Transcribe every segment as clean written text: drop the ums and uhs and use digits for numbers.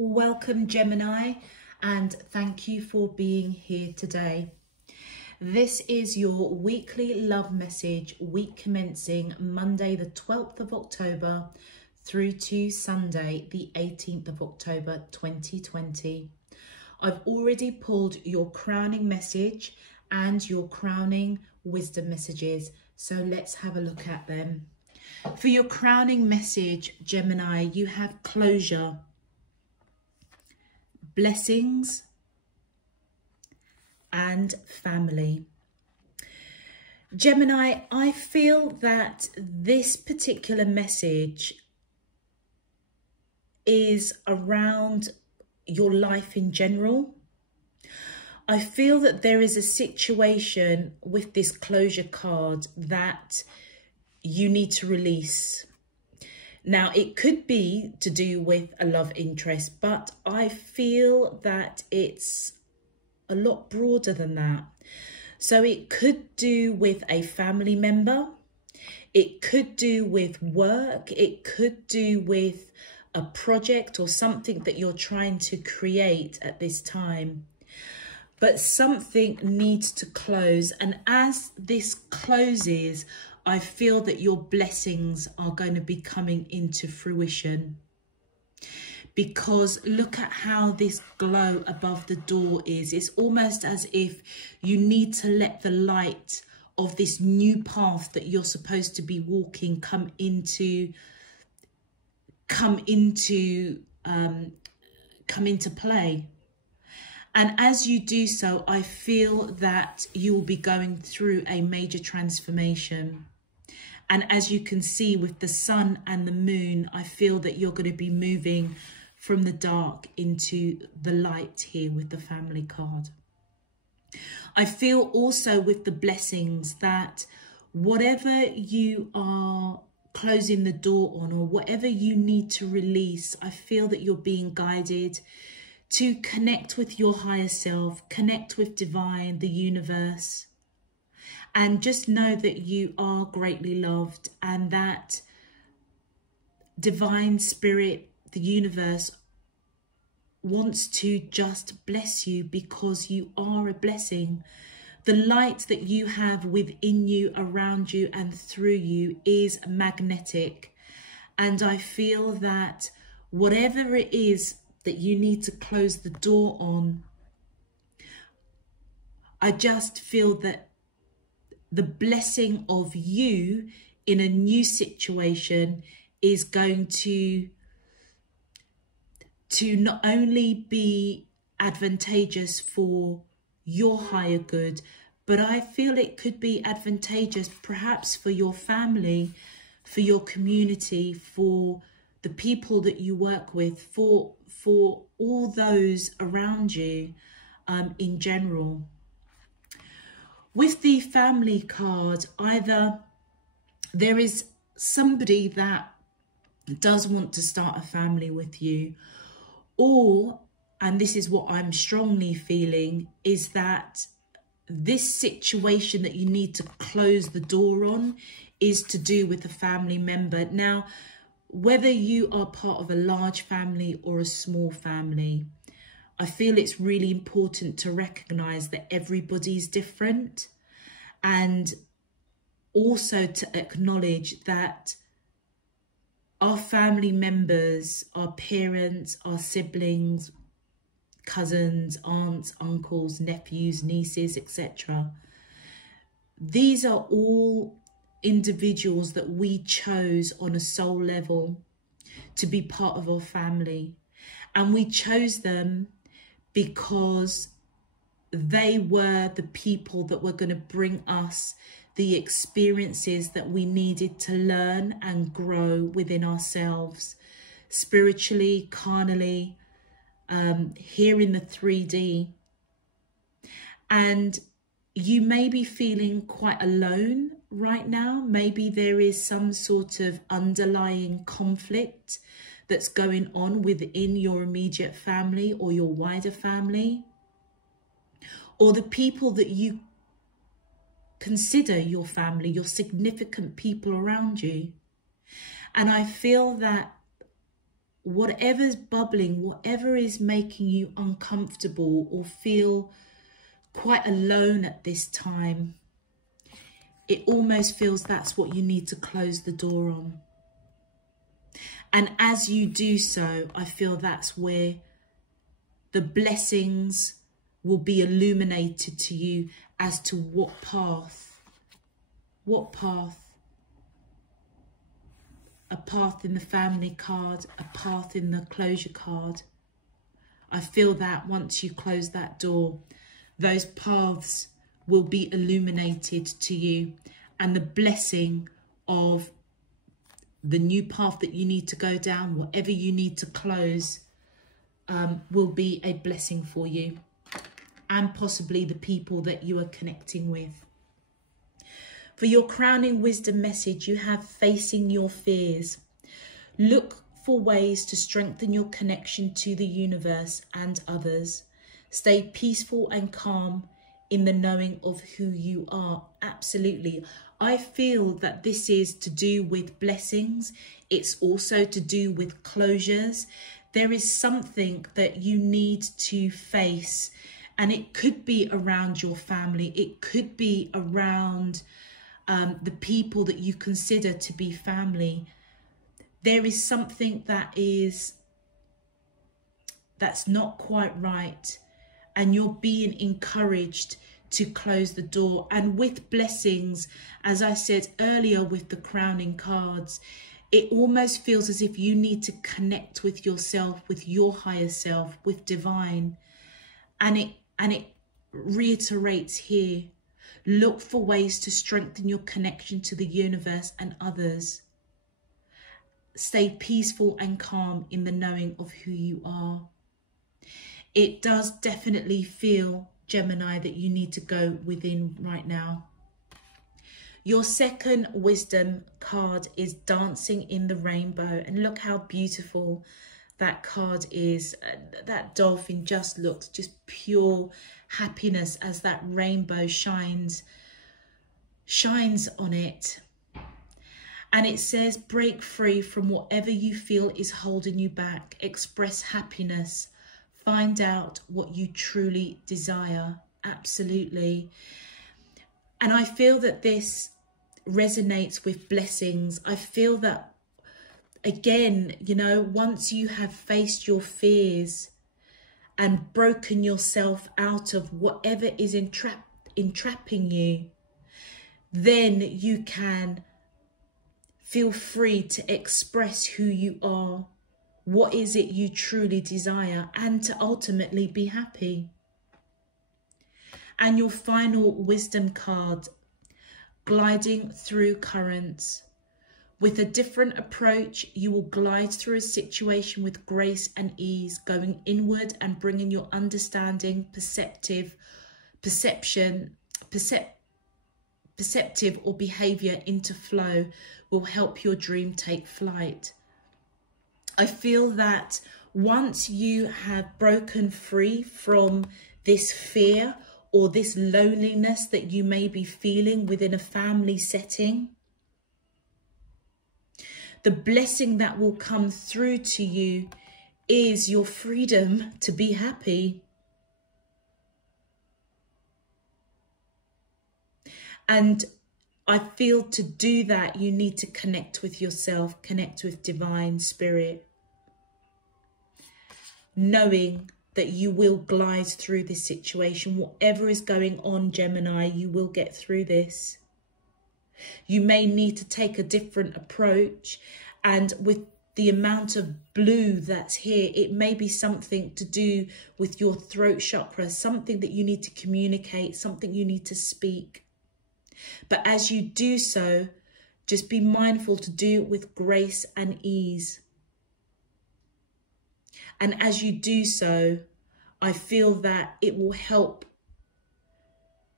Welcome, Gemini, and thank you for being here today. This is your weekly love message, week commencing Monday the 12th of October through to Sunday the 18th of October 2020. I've already pulled your crowning message and your crowning wisdom messages, so let's have a look at them. For your crowning message, Gemini, you have closure, blessings, and family. Gemini, I feel that this particular message is around your life in general. I feel that there is a situation with this closure card that you need to release. Now, it could be to do with a love interest, but I feel that it's a lot broader than that. So it could do with a family member. It could do with work. It could do with a project or something that you're trying to create at this time. But something needs to close. And as this closes, I feel that your blessings are going to be coming into fruition. Because look at how this glow above the door is. It's almost as if you need to let the light of this new path that you're supposed to be walking come into play. And as you do so, I feel that you will be going through a major transformation. And as you can see with the sun and the moon, I feel that you're going to be moving from the dark into the light here with the family card. I feel also with the blessings that whatever you are closing the door on or whatever you need to release, I feel that you're being guided to connect with your higher self, connect with divine, the universe. And just know that you are greatly loved and that divine spirit, the universe, wants to just bless you because you are a blessing. The light that you have within you, around you and through you is magnetic. And I feel that whatever it is that you need to close the door on, I just feel that the blessing of you in a new situation is going to not only be advantageous for your higher good, but I feel it could be advantageous perhaps for your family, for your community, for the people that you work with, for all those around you in general. With the family card, either there is somebody that does want to start a family with you, or, and this is what I'm strongly feeling, is that this situation that you need to close the door on is to do with a family member. Now, whether you are part of a large family or a small family, I feel it's really important to recognize that everybody's different, and also to acknowledge that our family members, our parents, our siblings, cousins, aunts, uncles, nephews, nieces, etc. These are all individuals that we chose on a soul level to be part of our family. And we chose them because they were the people that were going to bring us the experiences that we needed to learn and grow within ourselves, spiritually, carnally, here in the 3D. And you may be feeling quite alone right now. Maybe there is some sort of underlying conflict that's going on within your immediate family or your wider family, or the people that you consider your family, your significant people around you. And I feel that whatever's bubbling, whatever is making you uncomfortable or feel quite alone at this time, it almost feels that's what you need to close the door on. And as you do so, I feel that's where the blessings will be illuminated to you as to what path. A path in the family card, a path in the closure card. I feel that once you close that door, those paths will be illuminated to you, and the blessing of the new path that you need to go down, whatever you need to close, will be a blessing for you and possibly the people that you are connecting with. For your crowning wisdom message, you have facing your fears. Look for ways to strengthen your connection to the universe and others. Stay peaceful and calm in the knowing of who you are. Absolutely. I feel that this is to do with blessings. It's also to do with closures. There is something that you need to face, and it could be around your family. It could be around the people that you consider to be family. There is something that's not quite right, and you're being encouraged to close the door. And with blessings, as I said earlier with the crowning cards, it almost feels as if you need to connect with yourself, with your higher self, with divine. And it reiterates here, look for ways to strengthen your connection to the universe and others. Stay peaceful and calm in the knowing of who you are. It does definitely feel, Gemini, that you need to go within right now. Your second wisdom card is Dancing in the Rainbow. And look how beautiful that card is. That dolphin just looks just pure happiness as that rainbow shines on it. And it says, break free from whatever you feel is holding you back. Express happiness. Find out what you truly desire. Absolutely. And I feel that this resonates with blessings. I feel that, again, you know, once you have faced your fears and broken yourself out of whatever is entrapping you, then you can feel free to express who you are, what is it you truly desire, and to ultimately be happy. And your final wisdom card, gliding through currents. With a different approach, you will glide through a situation with grace and ease, going inward and bringing your understanding, perceptive or behavior into flow will help your dream take flight. I feel that once you have broken free from this fear or this loneliness that you may be feeling within a family setting, the blessing that will come through to you is your freedom to be happy. And I feel to do that, you need to connect with yourself, connect with divine spirit, knowing that you will glide through this situation. Whatever is going on, Gemini, you will get through this. You may need to take a different approach, and with the amount of blue that's here, it may be something to do with your throat chakra, something that you need to communicate, something you need to speak. But as you do so, just be mindful to do it with grace and ease. And as you do so, I feel that it will help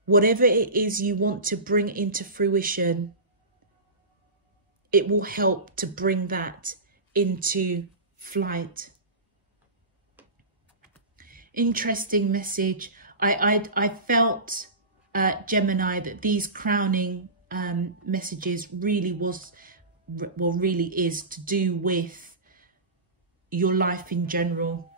whatever it is you want to bring into fruition. It will help to bring that into flight. Interesting message. I felt, Gemini, that these crowning messages really is to do with your life in general.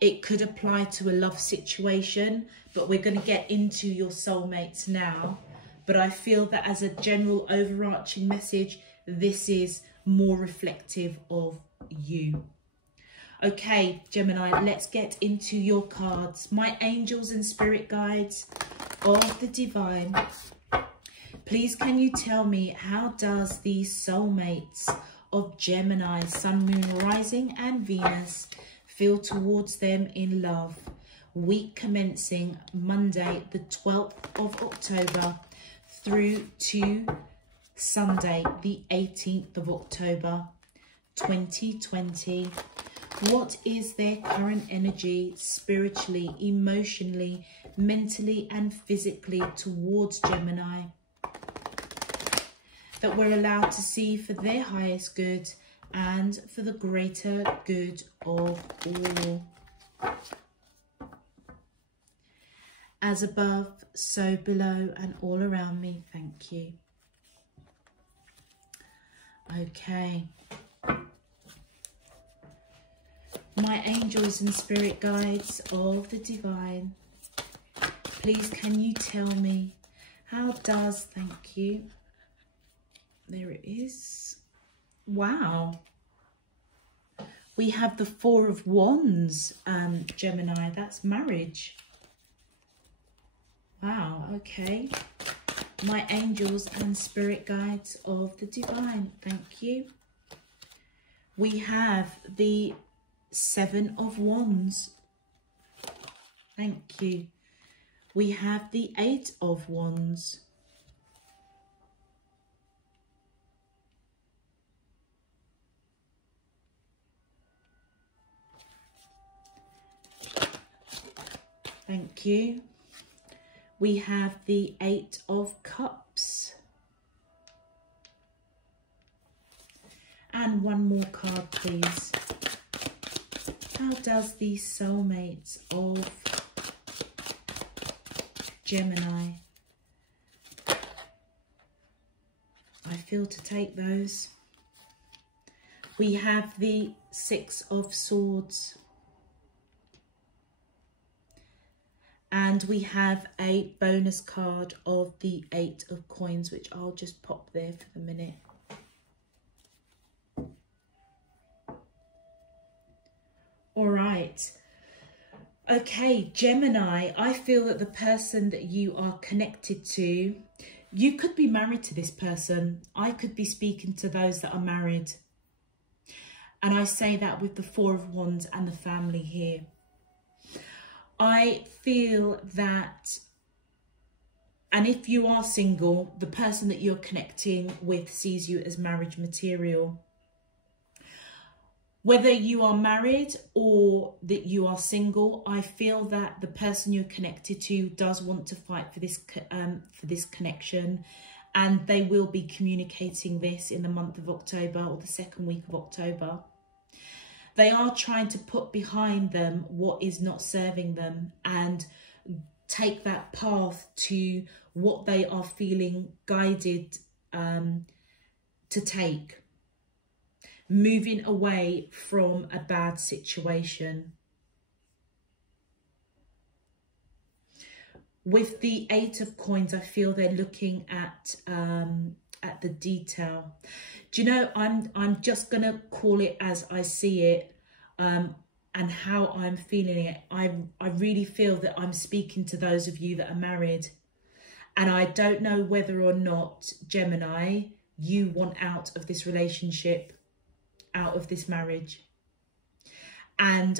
It could apply to a love situation, but we're going to get into your soulmates now. But I feel that as a general overarching message, this is more reflective of you. Okay, Gemini, let's get into your cards. My angels and spirit guides of the divine, please can you tell me, how does the soulmates of Gemini, Sun, Moon, Rising and Venus feel towards them in love? Week commencing Monday the 12th of October through to Sunday the 18th of October 2020. What is their current energy spiritually, emotionally, mentally and physically towards Gemini that we're allowed to see for their highest good and for the greater good of all? As above, so below and all around me. Thank you. Okay. My angels and spirit guides of the divine, please can you tell me, how does, thank you, there it is, wow, we have the Four of Wands, Gemini, that's marriage. Wow, okay. My angels and spirit guides of the divine, thank you. We have the Seven of Wands, thank you. We have the Eight of Wands. Thank you. We have the Eight of Cups. And one more card, please. How does the soulmates of Gemini, I feel to take those. We have the Six of Swords. And we have a bonus card of the Eight of Coins, which I'll just pop there for the minute. All right. Okay, Gemini, I feel that the person that you are connected to, you could be married to this person. I could be speaking to those that are married. And I say that with the Four of Wands and the family here. I feel that, and if you are single, the person that you're connecting with sees you as marriage material. Whether you are married or that you are single, I feel that the person you're connected to does want to fight for this connection, and they will be communicating this in the month of October or the second week of October. They are trying to put behind them what is not serving them and take that path to what they are feeling guided to take. Moving away from a bad situation. With the Eight of Coins, I feel they're looking at the detail. Do you know, I'm just gonna call it as I see it, and how I'm feeling it. I really feel that I'm speaking to those of you that are married, and I don't know whether or not, Gemini, you want out of this relationship, out of this marriage, and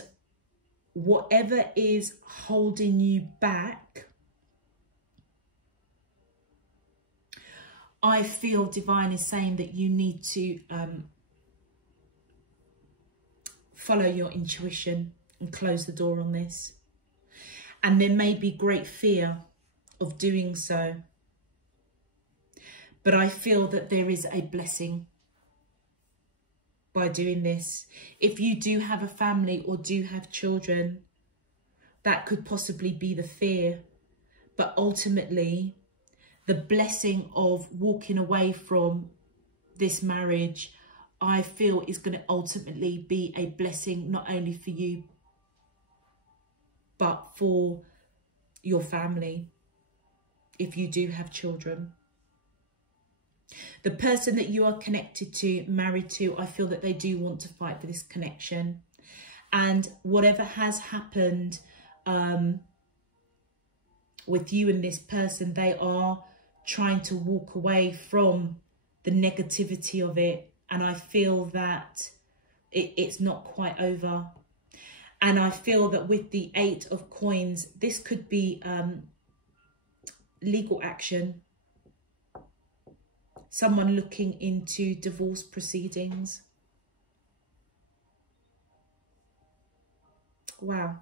whatever is holding you back, I feel divine is saying that you need to follow your intuition and close the door on this. And there may be great fear of doing so, but I feel that there is a blessing by doing this. If you do have a family or do have children, that could possibly be the fear, but ultimately the blessing of walking away from this marriage, I feel is going to ultimately be a blessing, not only for you, but for your family, if you do have children. The person that you are connected to, married to, I feel that they do want to fight for this connection. And whatever has happened with you and this person, they are trying to walk away from the negativity of it. And I feel that it's not quite over. And I feel that with the 8 of coins, this could be legal action. Someone looking into divorce proceedings. Wow.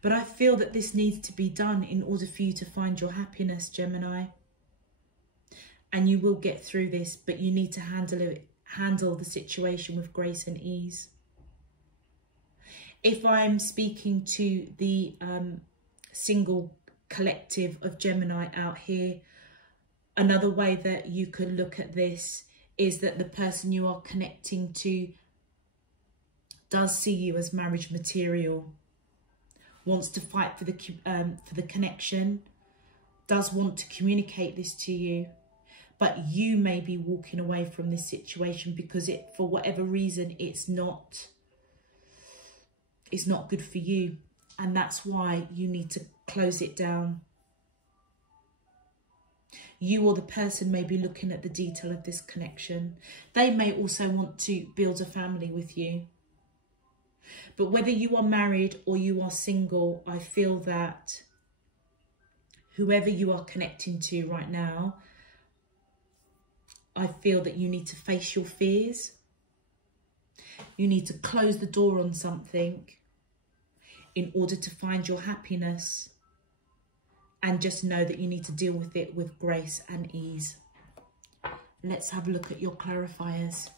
But I feel that this needs to be done in order for you to find your happiness, Gemini. And you will get through this, but you need to handle the situation with grace and ease. If I'm speaking to the single collective of Gemini out here, another way that you could look at this is that the person you are connecting to does see you as marriage material, wants to fight for the connection, does want to communicate this to you, but you may be walking away from this situation because for whatever reason, it's not good for you. And that's why you need to close it down. You or the person may be looking at the detail of this connection. They may also want to build a family with you. But whether you are married or you are single, I feel that whoever you are connecting to right now, I feel that you need to face your fears. You need to close the door on something in order to find your happiness. And just know that you need to deal with it with grace and ease. Let's have a look at your clarifiers.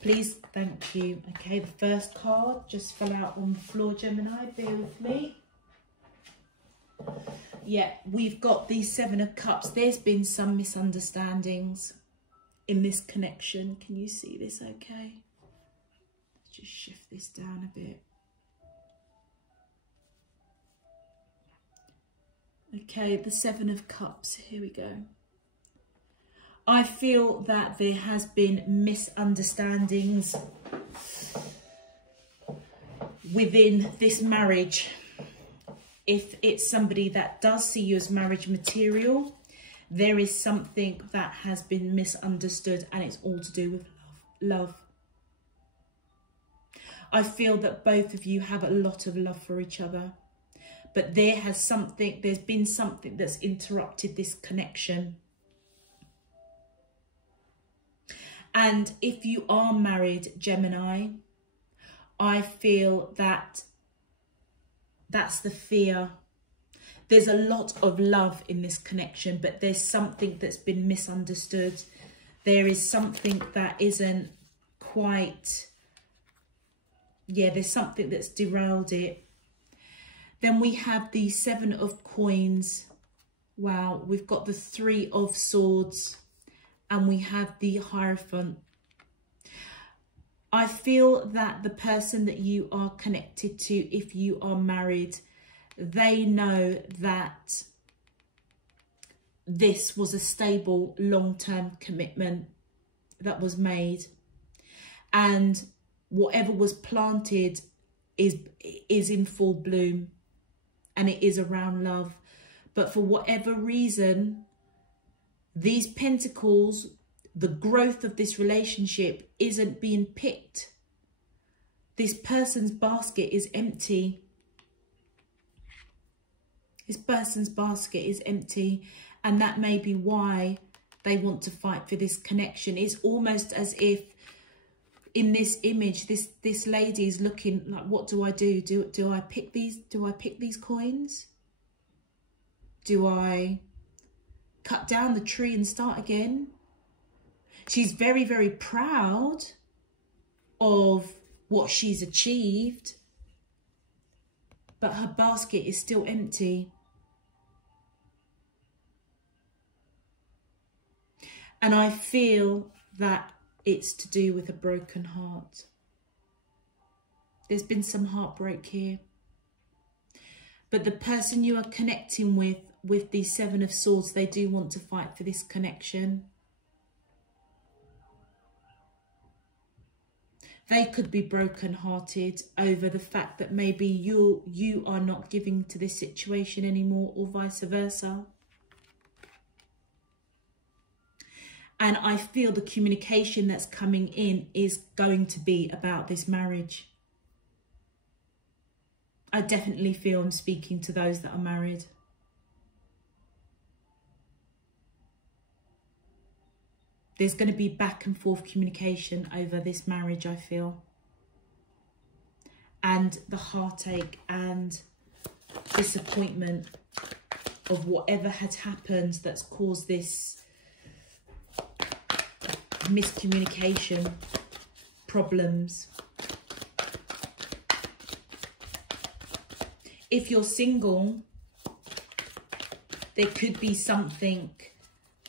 Please, thank you. Okay, the first card just fell out on the floor, Gemini. Bear with me. Yeah, we've got the 7 of Cups. There's been some misunderstandings in this connection. Can you see this okay? Let's just shift this down a bit. Okay, the 7 of Cups. Here we go. I feel that there has been misunderstandings within this marriage. If it's somebody that does see you as marriage material, there is something that has been misunderstood, and it's all to do with love. I feel that both of you have a lot of love for each other, but there's been something that's interrupted this connection. And if you are married, Gemini, I feel that that's the fear. There's a lot of love in this connection, but there's something that's been misunderstood. There is something that isn't quite, there's something that's derailed it. Then we have the 7 of Coins. Wow, we've got the 3 of Swords. And we have the Hierophant. I feel that the person that you are connected to, if you are married, they know that this was a stable, long-term commitment that was made. And whatever was planted is in full bloom. And it is around love. But for whatever reason, these pentacles, the growth of this relationship isn't being picked. This person's basket is empty. This person's basket is empty. And that may be why they want to fight for this connection. It's almost as if in this image, this lady is looking like, what do I do? Do I pick these? Do I pick these coins? Do I cut down the tree and start again? She's very, very proud of what she's achieved, but her basket is still empty. And I feel that it's to do with a broken heart. There's been some heartbreak here. But the person you are connecting with the Seven of Swords, they do want to fight for this connection. They could be broken-hearted over the fact that maybe you are not giving to this situation anymore, or vice versa. And I feel the communication that's coming in is going to be about this marriage. I definitely feel I'm speaking to those that are married. There's going to be back and forth communication over this marriage, I feel. And the heartache and disappointment of whatever had happened that's caused this miscommunication, problems. If you're single, there could be something.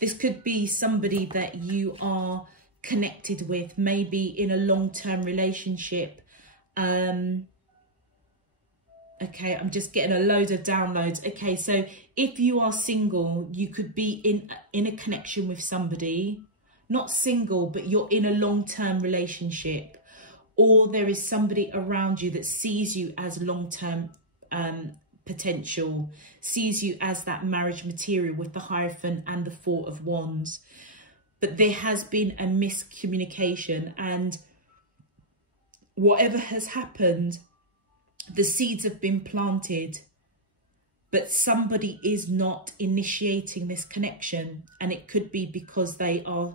This could be somebody that you are connected with, maybe in a long-term relationship. Okay, I'm just getting a load of downloads. Okay, so if you are single, you could be in a connection with somebody. Not single, but you're in a long-term relationship. Or there is somebody around you that sees you as long-term potential, sees you as that marriage material with the Hierophant and the Four of Wands. But there has been a miscommunication, and whatever has happened, the seeds have been planted, but somebody is not initiating this connection. And it could be because they are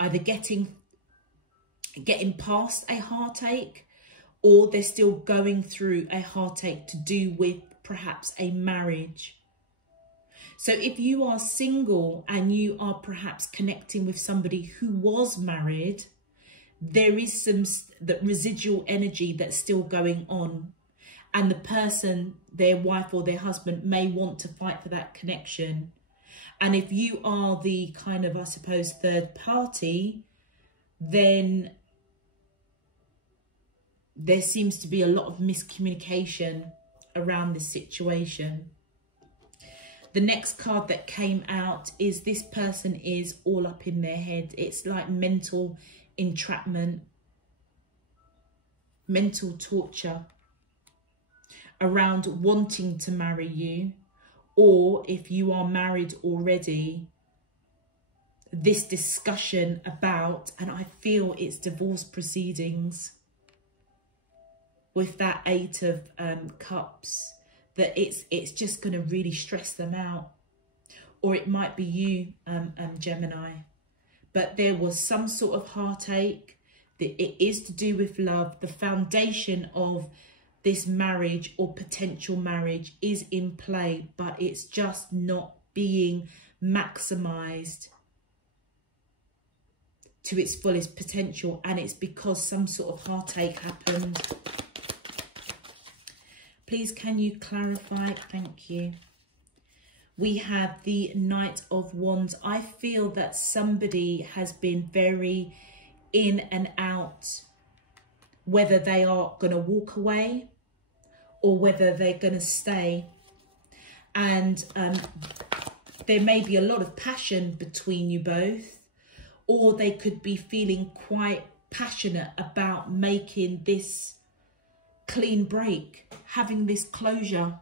either getting past a heartache, or they're still going through a heartache to do with perhaps a marriage. So if you are single and you are perhaps connecting with somebody who was married, there is that residual energy that's still going on. And the person, their wife or their husband, may want to fight for that connection. And if you are the kind of, I suppose, third party, then there seems to be a lot of miscommunication around this situation. The next card that came out is this person is all up in their head. It's like mental entrapment, mental torture around wanting to marry you. Or if you are married already, this discussion about, and I feel it's divorce proceedings with that Eight of Cups, that it's just going to really stress them out. Or it might be you, Gemini. But there was some sort of heartache. That it is to do with love. The foundation of this marriage or potential marriage is in play, but it's just not being maximized to its fullest potential. And it's because some sort of heartache happened. Please, can you clarify? Thank you. We have the Knight of Wands. I feel that somebody has been very in and out, whether they are going to walk away or whether they're going to stay. And there may be a lot of passion between you both, or they could be feeling quite passionate about making this clean break, having this closure.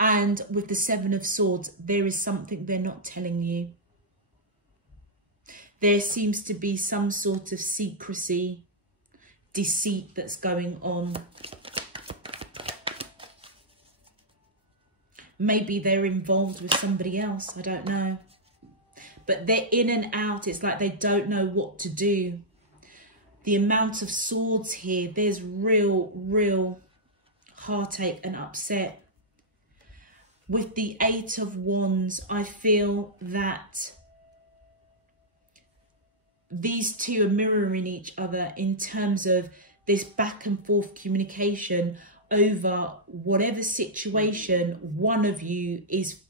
And with the Seven of Swords, there is something they're not telling you. There seems to be some sort of secrecy, deceit that's going on. Maybe they're involved with somebody else, I don't know. But they're in and out. It's like they don't know what to do. The amount of swords here, there's real heartache and upset. With the Eight of Wands, I feel that these two are mirroring each other in terms of this back and forth communication over whatever situation one of you is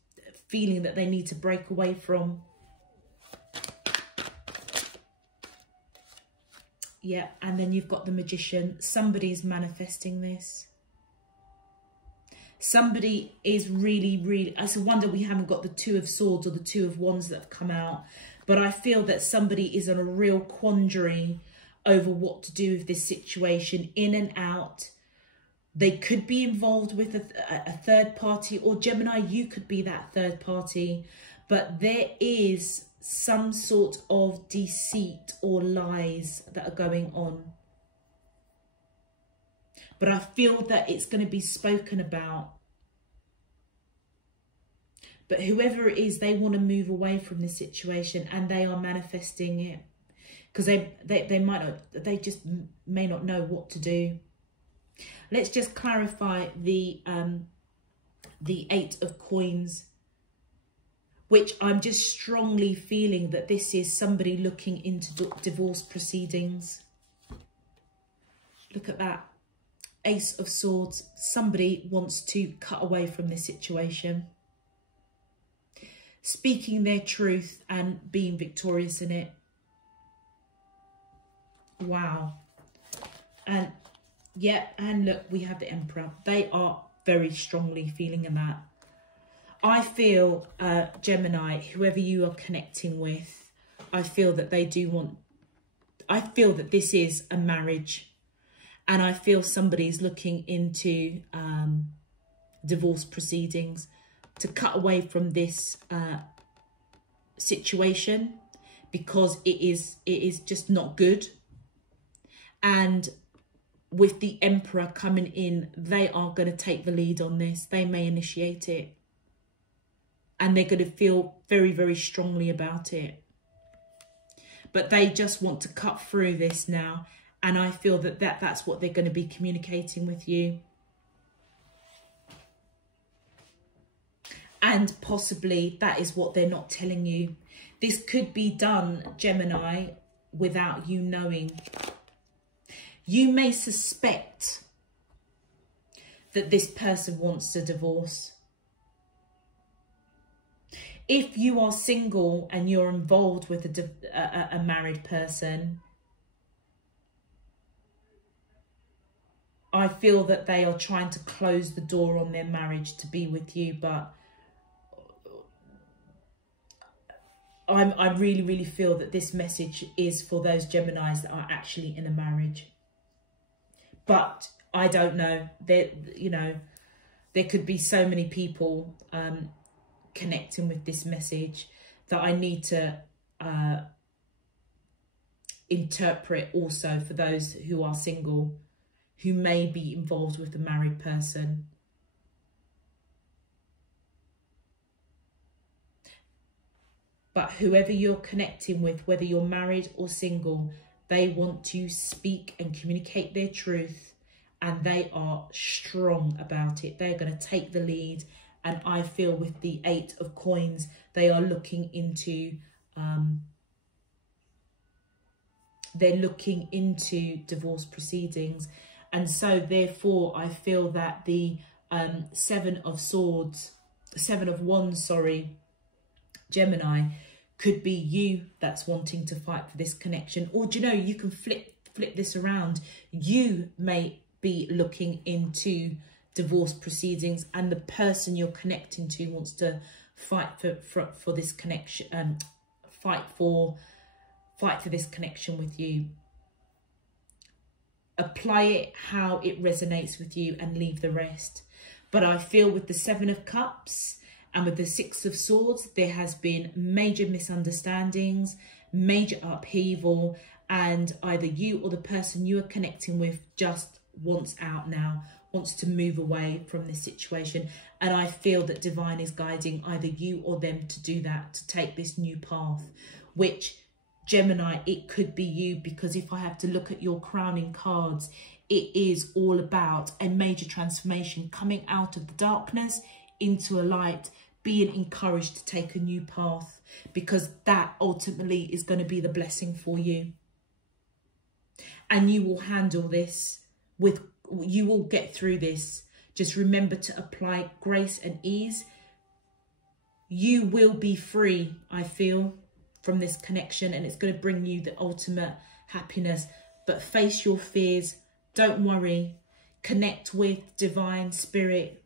feeling that they need to break away from. Yeah, and then you've got the Magician. Somebody's manifesting this. Somebody is really, it's a wonder we haven't got the Two of Swords or the Two of Wands that have come out. But I feel that somebody is in a real quandary over what to do with this situation, in and out. They could be involved with a third party, or Gemini, you could be that third party. But there is some sort of deceit or lies that are going on. But I feel that it's going to be spoken about. But whoever it is, they want to move away from this situation, and they are manifesting it. Because they might not, they just may not know what to do. Let's just clarify the Eight of Coins, which I'm just strongly feeling that this is somebody looking into divorce proceedings. Look at that. Ace of Swords. Somebody wants to cut away from this situation. Speaking their truth and being victorious in it. Wow. And yeah, and look, we have the Emperor. They are very strongly feeling in that. I feel, Gemini, whoever you are connecting with, I feel that they do want, I feel that this is a marriage. And I feel somebody's looking into divorce proceedings to cut away from this situation, because it is just not good. And with the Emperor coming in, they are going to take the lead on this. They may initiate it. And they're going to feel very, very strongly about it. But they just want to cut through this now. And I feel that that's what they're going to be communicating with you. And possibly that is what they're not telling you. This could be done, Gemini, without you knowing. You may suspect that this person wants a divorce. If you are single and you're involved with a married person, I feel that they are trying to close the door on their marriage to be with you, but I really, really feel that this message is for those Geminis that are actually in a marriage. But I don't know. There could be so many people connecting with this message that I need to interpret also for those who are single, who may be involved with a married person. But whoever you're connecting with, whether you're married or single, they want to speak and communicate their truth, and they are strong about it. They're going to take the lead. And I feel with the Eight of Coins, they are looking into, divorce proceedings. And so therefore, I feel that the Seven of Wands, Gemini, could be you that's wanting to fight for this connection. Or do you know, you can flip this around. You may be looking into divorce proceedings, and the person you're connecting to wants to fight for this connection, fight for this connection with you. Apply it how it resonates with you and leave the rest. But I feel with the Seven of Cups and with the Six of Swords, there has been major misunderstandings, major upheaval, and either you or the person you are connecting with just wants out now, wants to move away from this situation. And I feel that Divine is guiding either you or them to do that, to take this new path, which, Gemini, it could be you, because if I have to look at your crowning cards, it is all about a major transformation, coming out of the darkness into a light, being encouraged to take a new path, because that ultimately is going to be the blessing for you. And you will handle this you will get through this. Just remember to apply grace and ease. You will be free, I feel, from this connection, and it's going to bring you the ultimate happiness. but face your fears. Don't worry. Connect with divine spirit,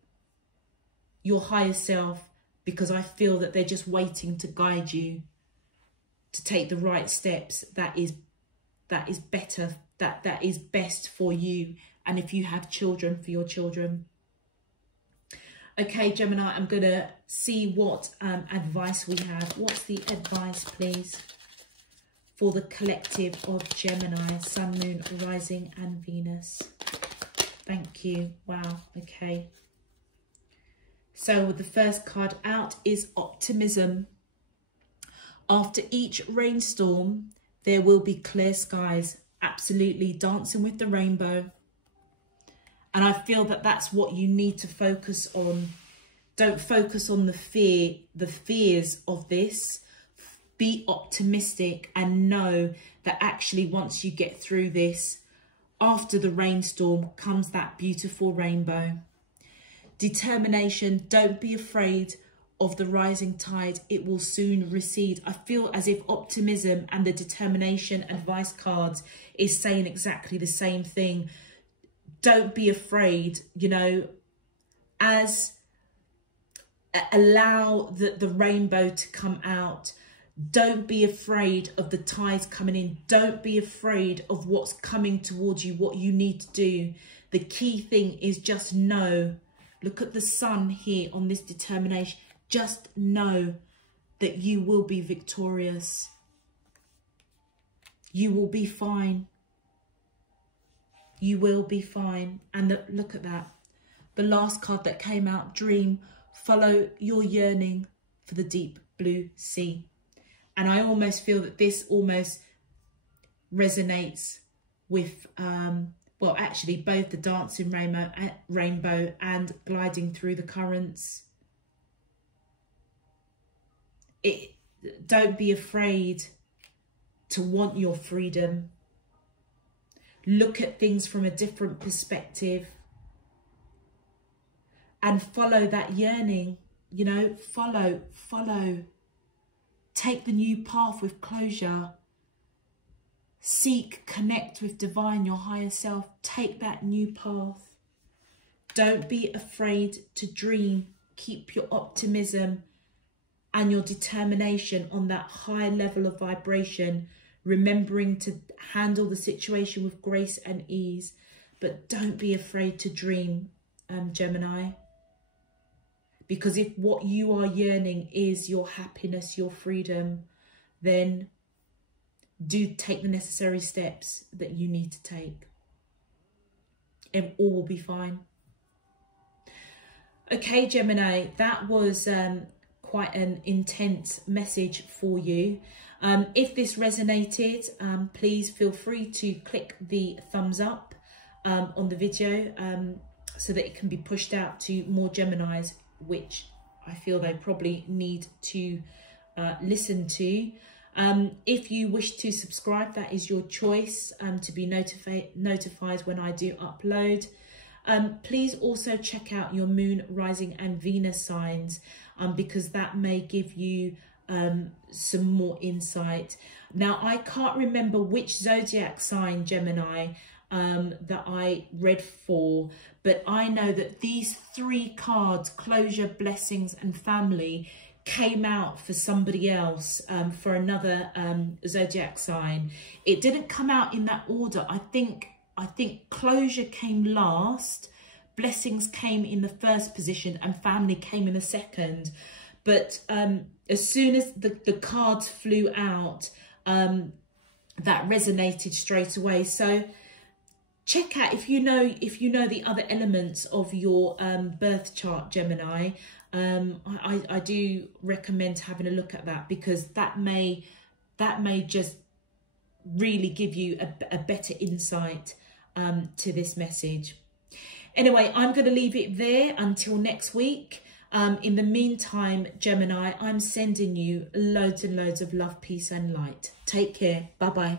your higher self, because I feel that they're just waiting to guide you to take the right steps. That is better, that is best for you, and if you have children, for your children. Okay, Gemini, I'm gonna see what advice we have. What's the advice, please, for the collective of Gemini, Sun, Moon, Rising and Venus? Thank you. Wow. Okay. So the first card out is optimism. After each rainstorm, there will be clear skies. Absolutely. Dancing with the rainbow. And I feel that that's what you need to focus on. Don't focus on the fears of this. Be optimistic and know that actually once you get through this, after the rainstorm comes that beautiful rainbow. Determination, don't be afraid of the rising tide. It will soon recede. I feel as if optimism and the determination advice cards is saying exactly the same thing. Don't be afraid, you know, allow the rainbow to come out. Don't be afraid of the tides coming in. Don't be afraid of what's coming towards you, what you need to do. The key thing is just know. Look at the sun here on this determination. Just know that you will be victorious. You will be fine. You will be fine. And look at that. The last card that came out, dream. Follow your yearning for the deep blue sea. And I almost feel that this almost resonates with, well, actually both the dancing rainbow and gliding through the currents. Don't be afraid to want your freedom. Look at things from a different perspective and follow that yearning, you know, follow. Take the new path with closure. Seek, connect with divine, your higher self. Take that new path. Don't be afraid to dream. Keep your optimism and your determination on that high level of vibration, remembering to handle the situation with grace and ease. But don't be afraid to dream, Gemini. Because if what you are yearning is your happiness, your freedom, then do take the necessary steps that you need to take. And all will be fine. Okay, Gemini, that was quite an intense message for you. If this resonated, please feel free to click the thumbs up on the video so that it can be pushed out to more Geminis, which I feel they probably need to listen to. If you wish to subscribe, that is your choice to be notified when I do upload. Please also check out your moon, rising and Venus signs because that may give you some more insight. Now, I can't remember which zodiac sign, Gemini, that I read for, but I know that these three cards, closure, blessings and family, came out for somebody else, for another zodiac sign. It didn't come out in that order. I think closure came last, blessings came in the first position and family came in the second. But as soon as the cards flew out, that resonated straight away. So check out if you know the other elements of your birth chart, Gemini. I do recommend having a look at that, because that may just really give you a better insight to this message. Anyway, I'm going to leave it there until next week. In the meantime, Gemini, I'm sending you loads and loads of love, peace and light. Take care. Bye-bye.